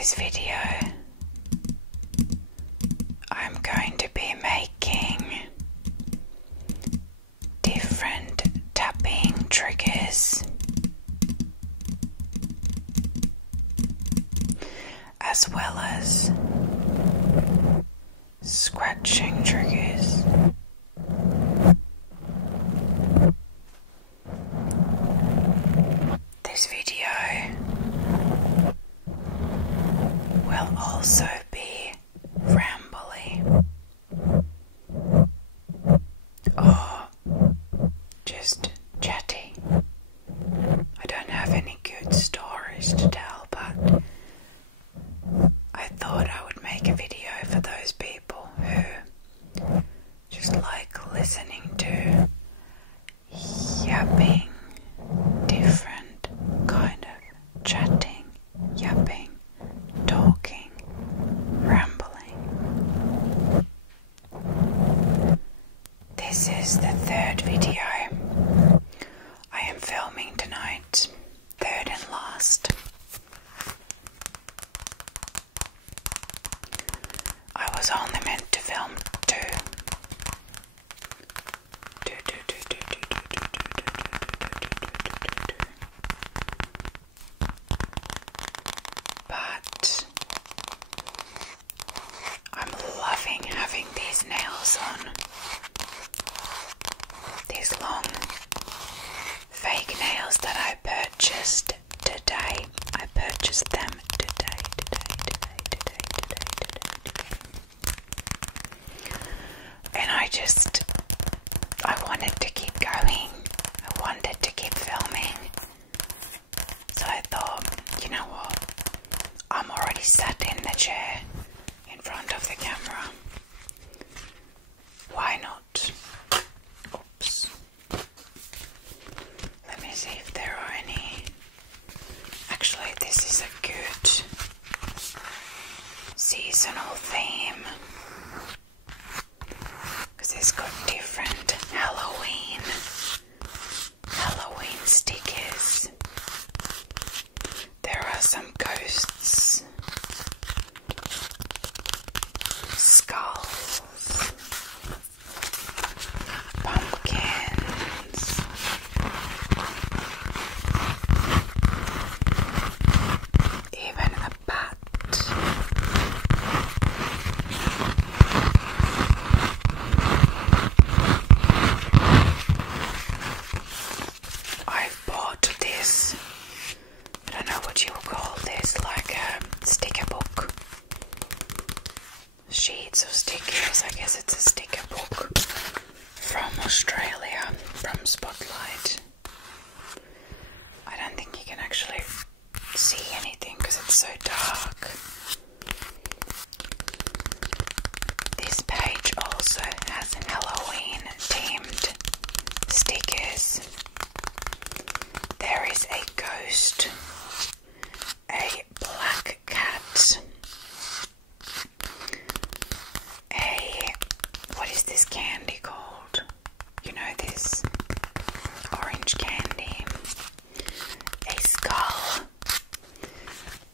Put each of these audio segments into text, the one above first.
this video, I'm going to be making different tapping triggers, as well as scratching triggers. This video will also be rambly or just chatty. I don't have any good stories to tell, but I thought I would make a video for those people who just like listening to yapping, different kind of chatting, yapping, talking, rambling. This is the third video I am filming tonight, third and last. I was only meant to film two. But I'm loving having these nails on. These long fake nails that I purchased today. I purchased them today. And I wanted to keep going. I wanted to keep filming. So I thought, you know what? I'm already sat in the chair in front of the camera. Why not? Oops. Let me see if there are any. Actually, this is a good seasonal theme, because it's got different Halloween stickers. There are some ghosts, skulls, pumpkins, even a bat. I've bought this, I don't know what you would call this, like a sticker book. Sheets of stickers, I guess it's a sticker book from Australia, from Spotlight. I don't think you can actually see anything because it's so dark. This page also has Halloween themed stickers. There is a ghost, a black cat, what is this candy called? You know, this orange candy, a skull,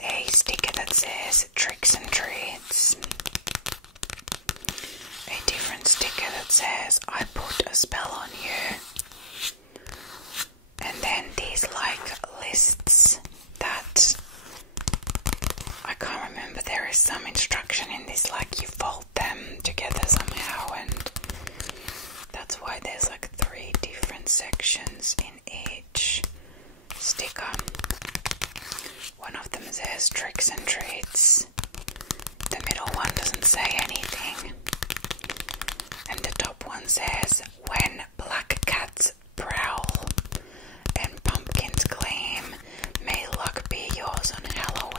a sticker that says tricks and treats, a different sticker that says I put a spell on you, and then these like lists that I can't remember. There is some instruction in this, like you fold them together somehow, and that's why there's like 3 different sections in each sticker. One of them says tricks and treats. The middle one doesn't say anything. And the top one says, when black cats prowl and pumpkins gleam, may luck be yours on Halloween.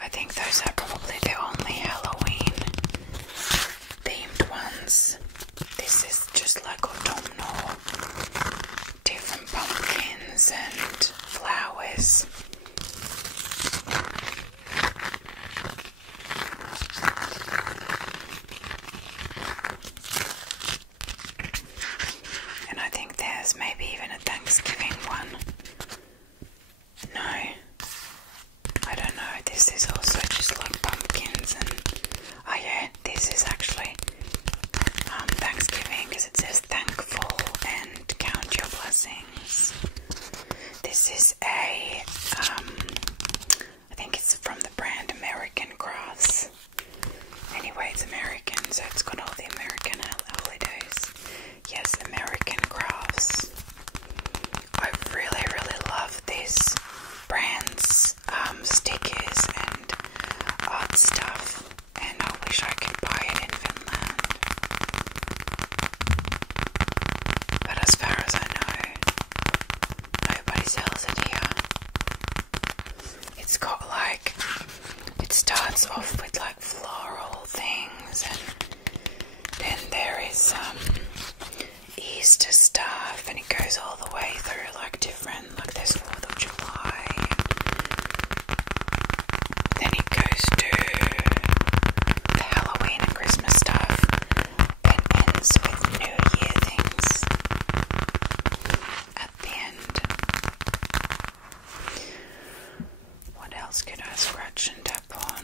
I think those are probably the only Halloween themed ones. This is just like autumnal, different pumpkins and starts off with like floral things, and then there is some Easter stuff, and it goes all the way through like different, like there's 4th of July. Then it goes to the Halloween and Christmas stuff, and ends with New Year things at the end. What else could I scratch and tap on?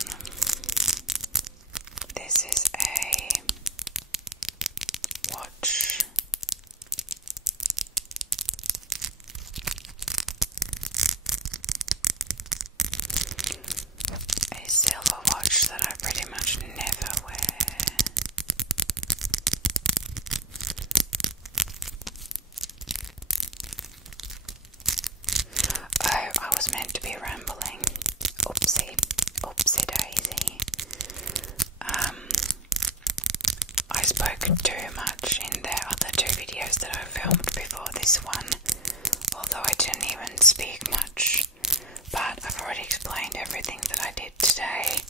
This is a watch. A silver watch that I pretty much never wear. Oh, I was meant to be rambling. Oopsie daisy. I spoke too much in the other 2 videos that I filmed before this one, although I didn't even speak much. But I've already explained everything that I did today,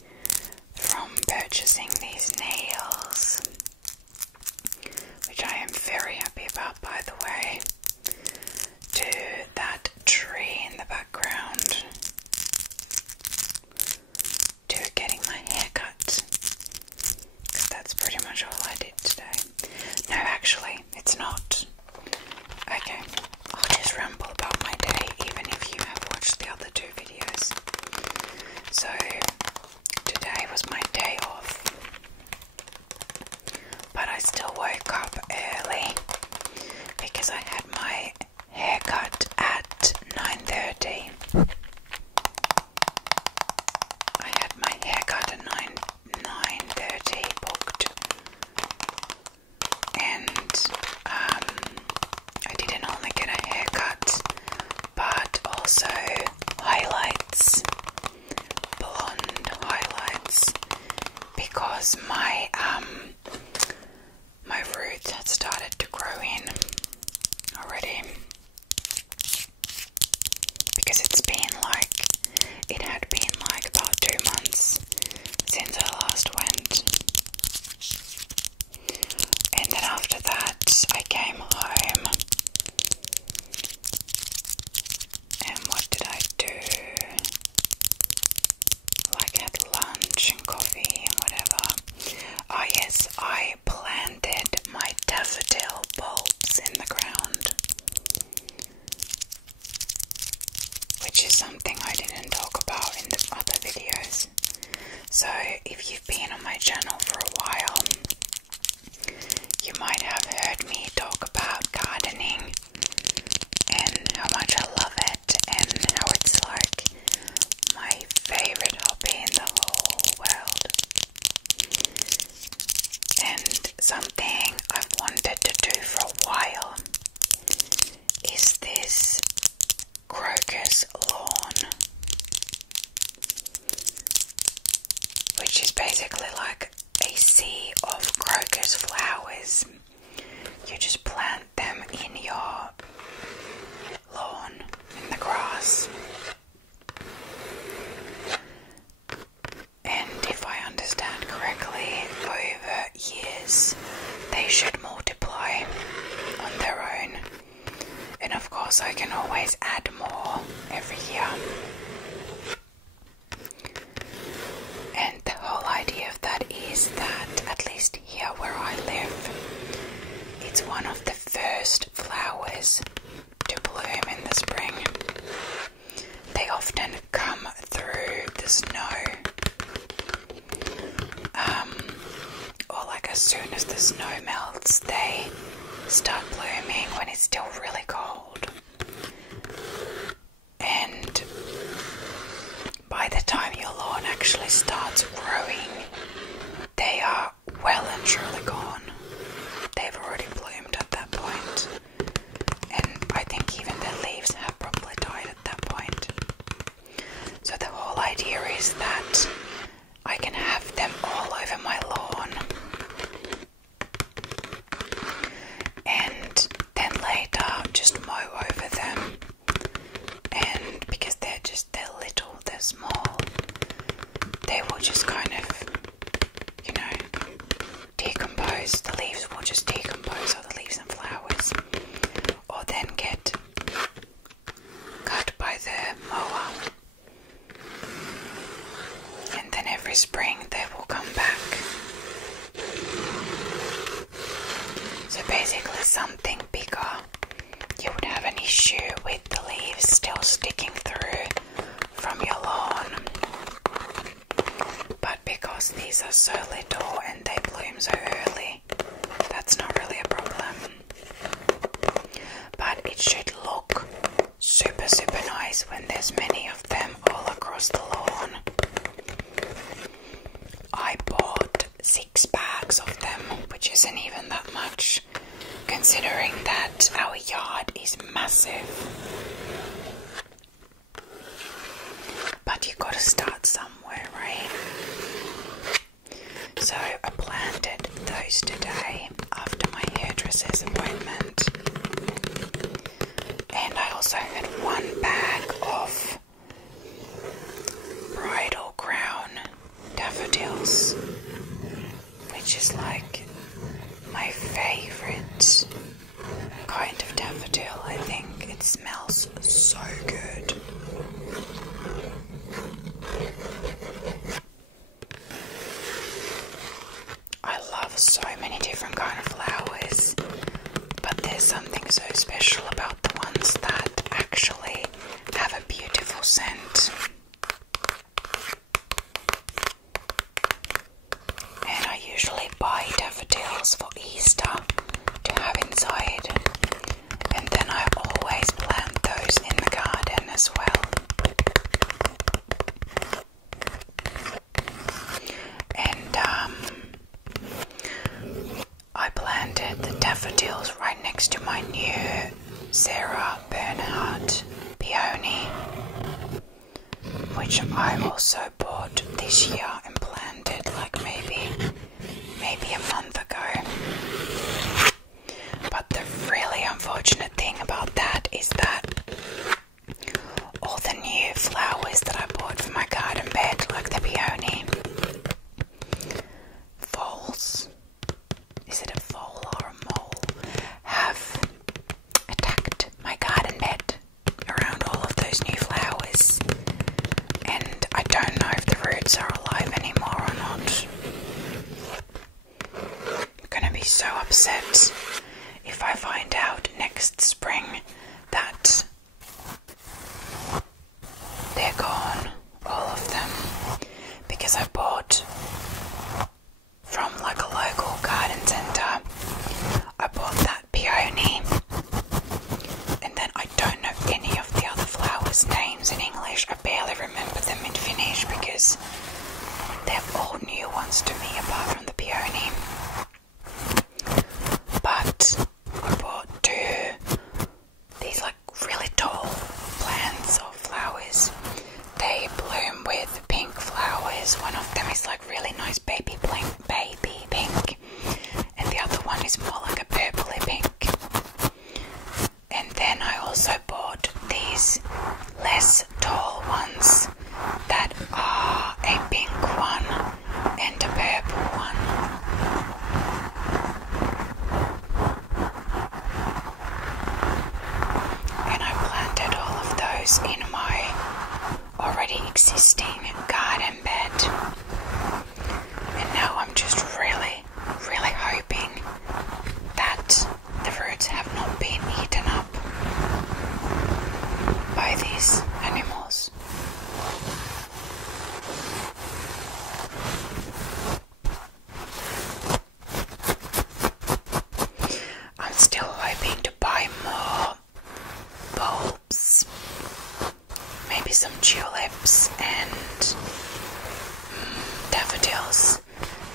from purchasing these nails, which I am very happy about, by the way, to that tree in the background, to getting my hair cut, because that's pretty much all I did today. No, actually, it's not. Okay, I'll just ramble about my day, even if you have watched the other 2 videos. So, today was my day off, but I still woke up early because I had my haircut at 9:30. I had my haircut at 9:30 booked, and I didn't only get a haircut, but also highlights, blonde highlights, because my roots had started to grow in already, because it had been like about 2 months since I last went. And then after that I came home, and what did I do? Like had lunch and coffee and whatever. Oh yes, I planted my daffodil bulbs in the ground, which is something I didn't talk about in the other videos. So if you've been on my channel for a while, you might have heard me talk about gardening and how much I love it, and how it's like my favorite hobby in the whole world. And something I've wanted to do for a while is this crocus lawn, which is basically like a sea of crocus flowers. You just plant them in your lawn, in the grass. And if I understand correctly, over years they should multiply on their own. And of course I can always add more every year. And the whole idea of that is that, at least here where I live, it's one of the first flowers to bloom in the spring. They often come through the snow, or like as soon as the snow melts, they start blooming when it's still really cold. And by the time your lawn actually starts growing, they are well and truly gone. They've already bloomed at that point. And I think even the leaves have probably died at that point. So the whole idea is that I can have them all over my lawn, and then later just mow over them. And because they're little, they're small, they will just kind every spring they will come back. So basically something bigger, you would have an issue with the leaves still sticking through from your lawn. But because these are so little and they bloom so early, that's not really a problem. But it should look super, super nice when there's many of them all across the lawn. I bought 6 bags of them, which isn't even that much, considering that our yard is massive. But you gotta start somewhere, right? So I planted those today after my hairdresser's appointment. And I also had 1 bag of bridal crown daffodils, which is like my favorite kind of daffodil. I think it smells so good. I love so many different kind of flowers, but there's something so special about the ones that actually have a beautiful scent. And I usually buy daffodils for Easter to have inside, and then I always plant those in the garden as well. And I planted the daffodils right next to my new Sarah Bernhardt peony, which I also bought this year and planted like maybe a month ago. But the really unfortunate thing about that is that all the new flowers that I bought for my garden bed, like the peony, voles, is it a vole or a mole, have attacked my garden bed around all of those new flowers. And I don't know if the roots are alive anymore or not. I'm gonna be so upset if I find out next spring that they're gone, all of them, because I bought from like a local garden centre. I bought that peony, and then I don't know any of the other flowers' names in English. I barely remember them in Finnish because they're all new ones to me apart from the peony. But I bought 2 these like really tall plants of flowers. They bloom with pink flowers. One of them is like really nice baby pink, and the other one is more like a purpley pink. And then I also bought these less tall ones that are a pink one and a purple one. And I planted all of those in my already existing garden bed. And now I'm just really, really hoping that the roots have not been eaten up by these animals. I'm still hoping to buy more bulbs, maybe some tulips and daffodils,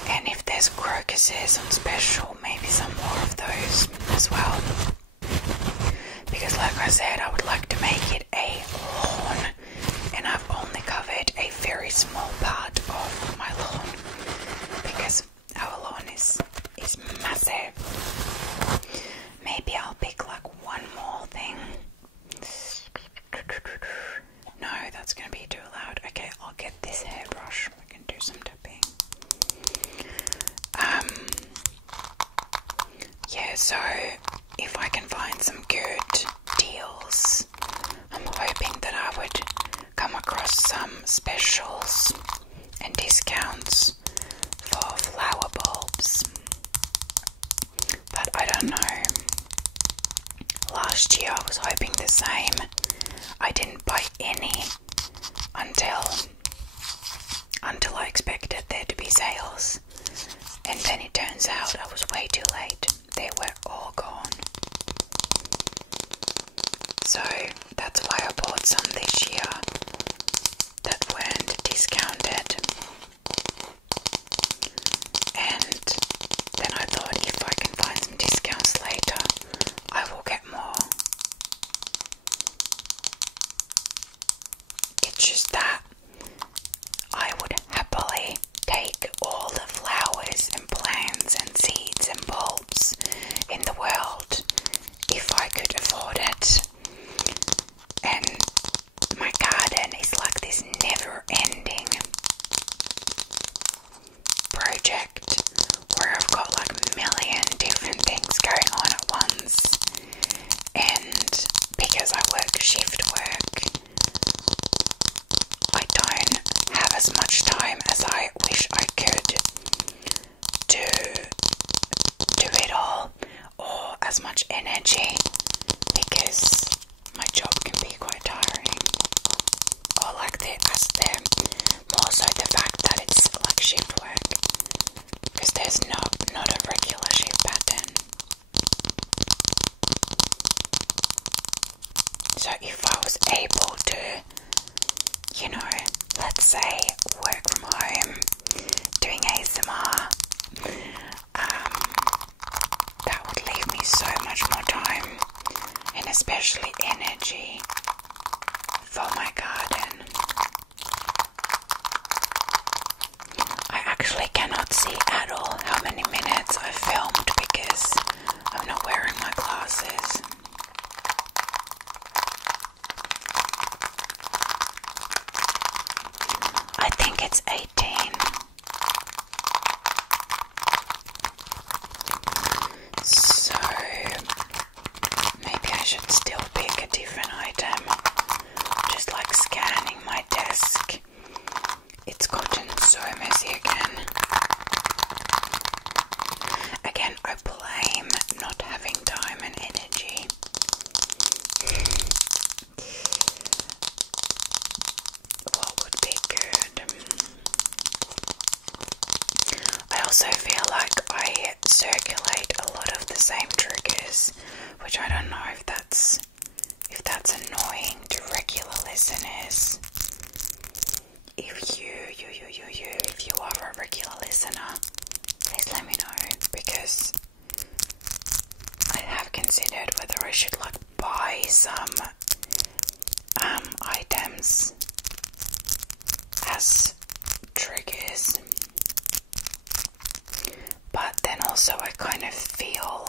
and if there's crocuses on special, maybe some more of those as well. Because like I said, I would like to make it a lawn, and I've only covered a very small part of my lawn because our lawn is massive. Maybe I'll pick like one more thing. No, that's gonna be too loud. Okay, I'll get this hairbrush. We can do some tapping. Yeah, so if I can find some good deals, I'm hoping that I would come across some specials expected there to be sales, and then it turns out I was way too late. They were all gone. So that's why I bought some this year that weren't discounted. And then I thought if I can find some discounts later, I will get more. It's just that I would happily take all the flowers and plants and seeds and bulbs in the world if I could afford it. And my garden is like this never-ending project where I've got like a million different things going on at once. And because I work shift work, I don't have as much time as I wish I could to do it all, or as much energy, because my job can be quite tiring. Or like more so the fact that it's like shift work, because there's not a regular shift pattern. So if I was able to, you know, let's say work from home doing ASMR, that would leave me so much more time and especially energy for my garden. I actually cannot see at all how many minutes I've filmed because I'm not wearing my glasses. I think it's 18. So maybe I should still pick a different item. Just like scanning my desk. It's gotten so messy again. Again, I blame not having time and energy. What would be good? I also feel like I circulate a lot of the same triggers, which I don't know if that's annoying to regular listeners. If you are a regular listener, please let me know, because I have considered whether I should like buy some items as triggers, but then also I kind of feel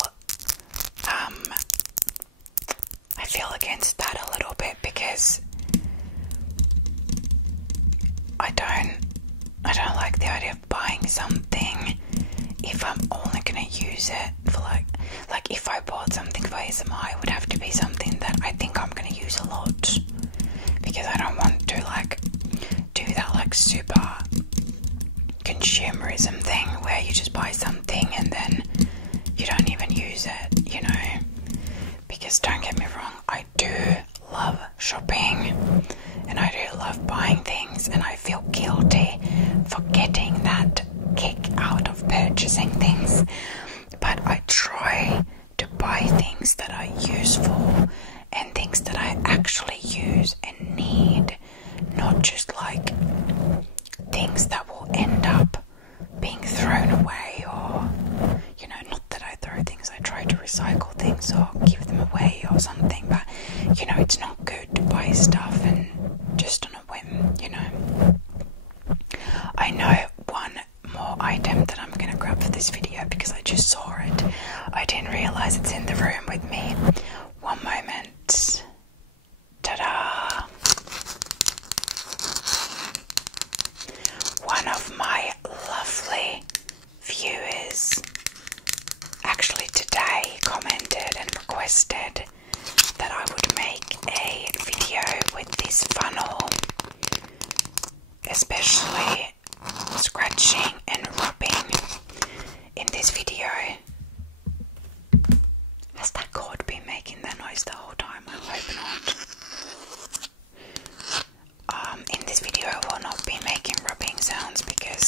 against that a little bit, because I don't like the idea of buying something if I'm only gonna use it for like if I bought something for ASMR, it would have to be something that I think I'm gonna use a lot, because I don't want to like do that like super consumerism thing where you just buy something and then you don't even use it, you know. Because don't get me wrong, I do love shopping and I do love buying things, and I feel guilty for getting that kick out of purchasing things, but I try to buy things that are useful and things that I actually use and need, not just like things that will end up being thrown away, or, you know, not that I throw things, I try to recycle things or give them away or something, but, you know, it's not good to buy stuff and just on a whim, you know. I know one more item that I'm going to grab for this video because I just saw it. I didn't realise it's in the room with me. One moment. Ta-da! One of my lovely viewers actually today commented and requested that I would make a video with this funnel, especially scratching and rubbing in this video. Has that cord been making that noise the whole time? I hope not. In this video I will not be making rubbing sounds because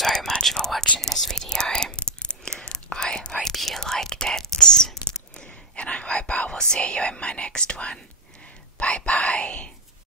so much for watching this video. I hope you liked it, and I hope I will see you in my next one. Bye bye.